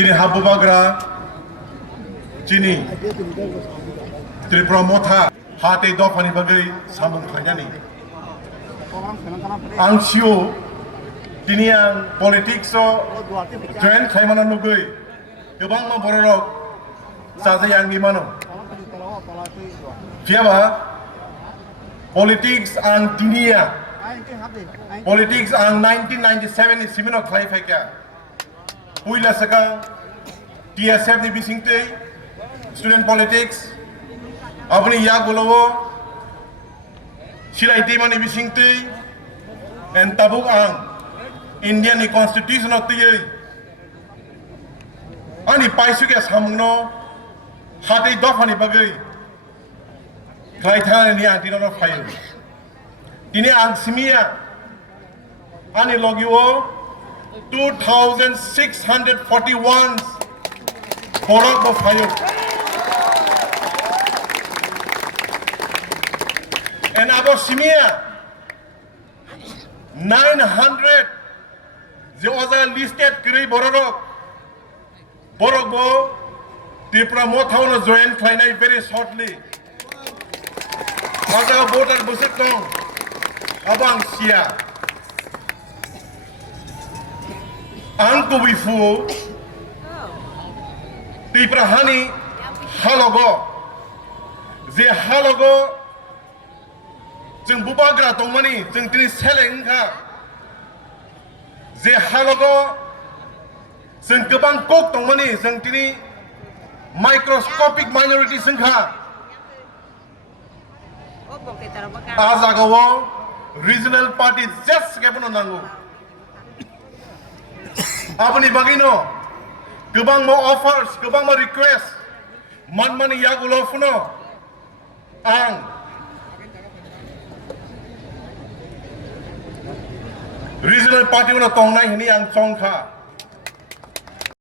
Tini habu bagra, Tini Tipra motha, hati dofani bagai sambung khaikha. Ang siu, Tini yang politik so join khaimana nugui, kebang ma borok, saja yang gimana? Siapa? Politics ang Tinia, politics ang 1997 is simino khaikha. Puila saka TSF ni bisingte student politics apni ya golowo silai tema ni bisingte and tabuk ang Indian ni constitution of the ani paisu ke samno hati dofani bagai khaikha ni ang tinono fayu ini ang simia ani logiwo 2,641 borok bo fayo and abo simia 900 the other listed kiri borok bo Tipra motha no join khainai very shortly other voter busik tong abang sia ang tubui fu Tipra hani halogo je halogo jeng bubagra tongmani jeng tini seleng kha je halogo jeng kebang kok tongmani jeng tini microscopic minority sengkha azagawo regional party just kepono nangu apni bagino kebang mo offers kebang mo request man yagulo funo ang regional party no tongnai hini ang chongkha